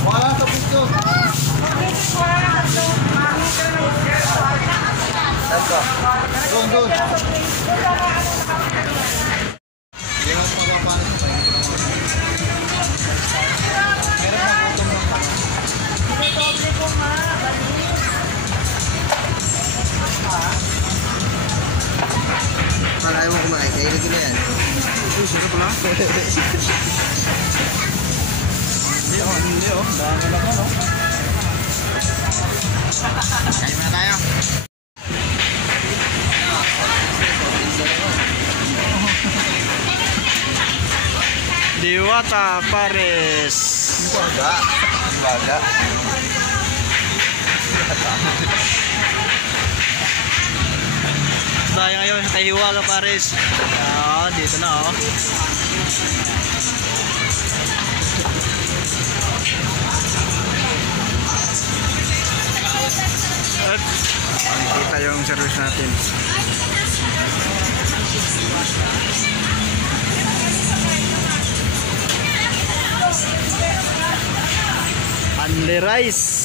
Wala sa puso. Doon. Para ayaw mo kumain, kaya ilagin na yan. Uy, sarap lang. Hindi oh. Dami lang yan oh. Kain na tayo. Diwata Pares. Baga. Tayo ngayon sa Hiwaga Pares. Dito na oh. At nakikita yung service natin. Only rice.